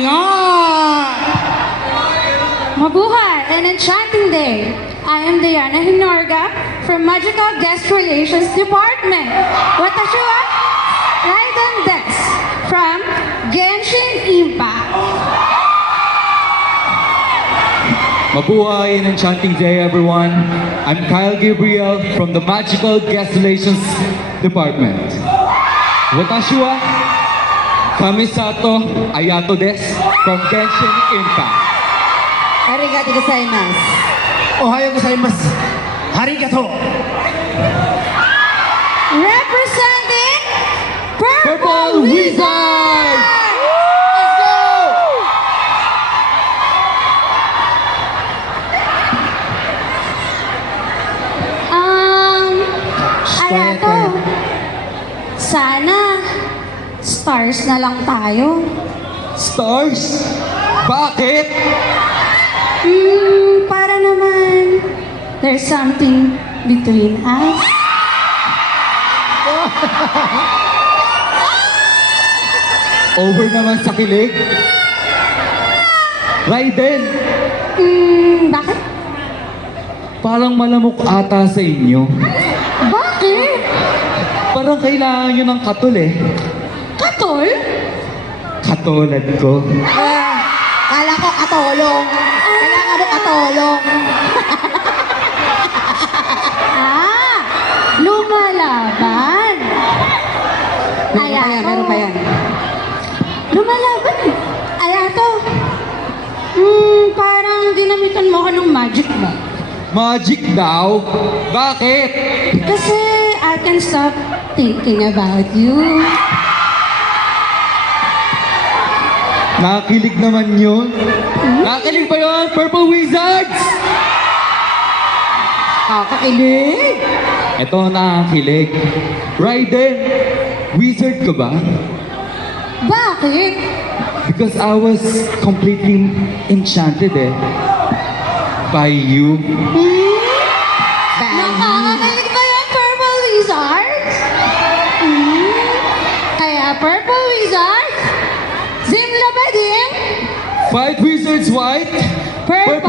nga! Mabuhay! An enchanting day. I am Diana Hinorga from Magical Guest Relations Department. Watashua Raiden Des from Genshin Impact. Mabuhay and enchanting day, everyone. I'm Kyle Gabriel from the Magical Guest Relations Department. Watashua Kamisato Ayato desu from Genshin Impact. Arigato gozaimasu. Ohayo gozaimasu. Arigato! Representing Purple Wizards! Let's go! Ayato. Sana stars na lang tayo. Stars? Bakit? Para naman there's something between us. Over naman sa kilig? Raiden, Bakit? parang malamok ata sa inyo. Bakit? Parang kailangan nyo ng katul eh. Katol? Katulad ko. Kala ko katolong. Kailangan mo katolong. Lumalaban. Meron pa yan. Lumalaban eh. Ayato. Parang ginamitan mo ka ng magic mo. Magic daw? Bakit? Kasi I can stop thinking about you. Nakakilig naman yun. Nakakilig ba yun, Purple Wizards? Kakakilig. Ito ang nakakilig. Raiden, wizard ka ba? Bakit? Because I was completely enchanted eh. By you. Nakakakilig ba yan, Purple Wizards? Kaya Purple Wizards, Zimla ba din? Fight Wizards White, Purple